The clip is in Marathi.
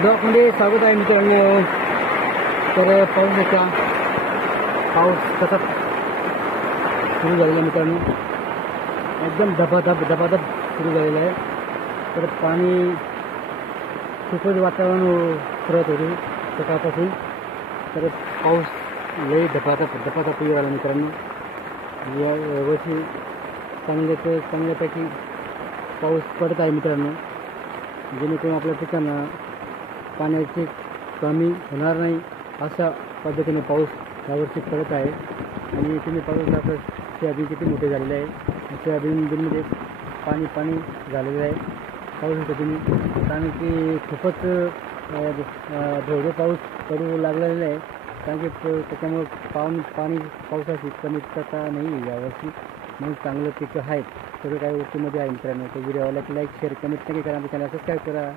ब्लॉकमध्ये स्वागत आहे मित्रांनो. तर पाऊस कसा सुरू झालेला आहे मित्रांनो, एकदम धबाधब सुरू झालेला आहे. तर पाणी खूपच वातावरण फिरत होते सकाळपासून. तर पाऊस लई धपाधप येऊ आला मित्रांनो. या वर्षी चांगल्यापैकी पाऊस पडत आहे मित्रांनो, जेणेकरून आपल्या पिकांना पाण्याची कमी होणार नाही अशा पद्धतीने पाऊस यावर्षी पडत आहे. आणि तुम्ही पाहू शकता सोयाबीन किती मोठे झालेले आहे. सोयाबीनमध्ये पाणी झालेलं आहे, पाहू शकता तुम्ही. कारण की खूपच धोधो पाऊस पडू लागलेला आहे. कारण की त्याच्यामुळे पावसाची कमतरता नाही आहे यावर्षी. म्हणून चांगलं पिकं आहेत, सगळं काही वस्तूमध्ये आहे मित्रांनो. तर व्हिडिओला लाईक शेअर कमेंट नक्की करा, चॅनल सबस्क्राईब करा.